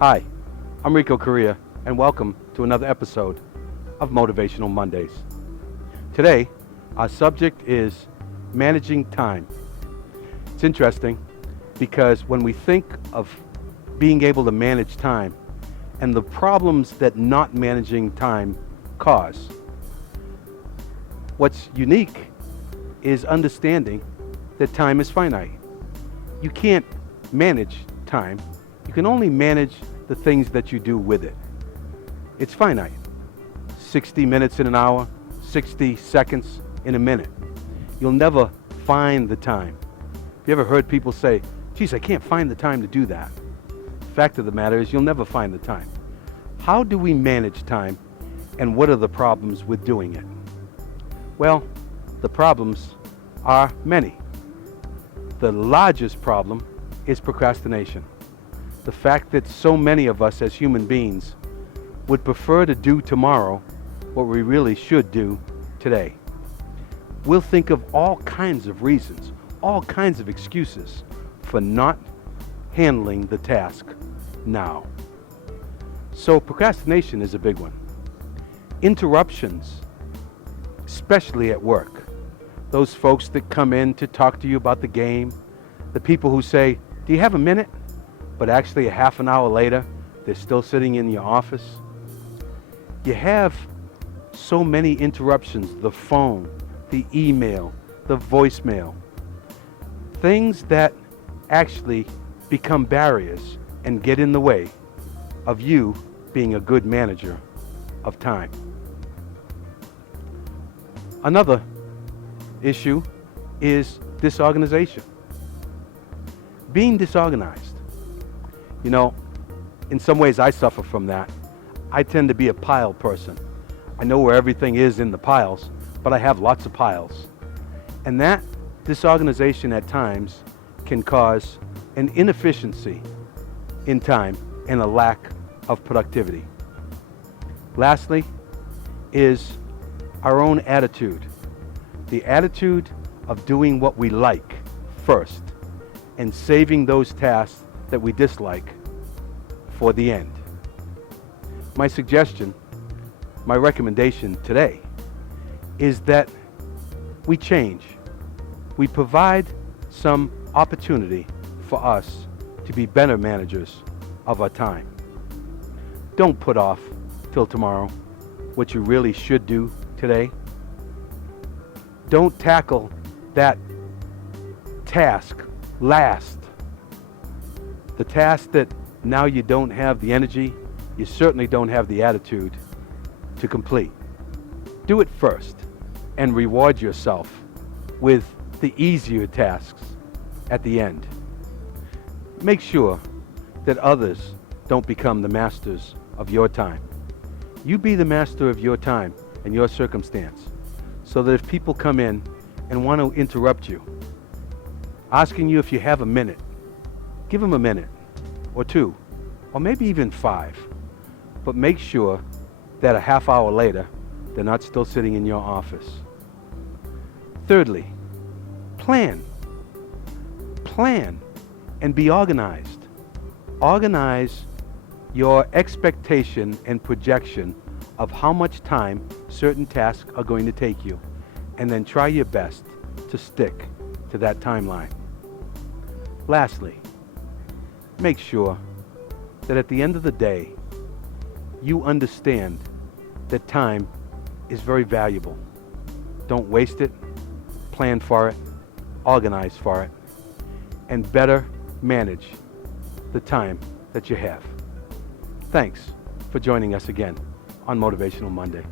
Hi, I'm Rico Correia, and welcome to another episode of Motivational Mondays. Today, our subject is managing time. It's interesting because when we think of being able to manage time and the problems that not managing time cause, what's unique is understanding that time is finite. You can't manage time. You can only manage the things that you do with it. It's finite. 60 minutes in an hour, 60 seconds in a minute. You'll never find the time. Have you ever heard people say, geez, I can't find the time to do that? The fact of the matter is you'll never find the time. How do we manage time, and what are the problems with doing it? Well, the problems are many. The largest problem is procrastination. The fact that so many of us as human beings would prefer to do tomorrow what we really should do today. We'll think of all kinds of reasons, all kinds of excuses for not handling the task now. So procrastination is a big one. Interruptions, especially at work. Those folks that come in to talk to you about the game, the people who say, do you have a minute? But actually a half an hour later, they're still sitting in your office. You have so many interruptions, the phone, the email, the voicemail, things that actually become barriers and get in the way of you being a good manager of time. Another issue is disorganization. Being disorganized. You know, in some ways I suffer from that. I tend to be a pile person. I know where everything is in the piles, but I have lots of piles. And that disorganization at times can cause an inefficiency in time and a lack of productivity. Lastly is our own attitude. The attitude of doing what we like first and saving those tasks that we dislike for the end. My suggestion, my recommendation today is that we change. We provide some opportunity for us to be better managers of our time. Don't put off till tomorrow what you really should do today. Don't tackle that task last. The task that now you don't have the energy, you certainly don't have the attitude to complete. Do it first and reward yourself with the easier tasks at the end. Make sure that others don't become the masters of your time. You be the master of your time and your circumstance, so that if people come in and want to interrupt you, asking you if you have a minute, give them a minute or two, or maybe even 5. But make sure that a half hour later, they're not still sitting in your office. Thirdly, plan. Plan and be organized. Organize your expectation and projection of how much time certain tasks are going to take you, and then try your best to stick to that timeline. Lastly, make sure that at the end of the day, you understand that time is very valuable. Don't waste it, plan for it, organize for it, and better manage the time that you have. Thanks for joining us again on Motivational Monday.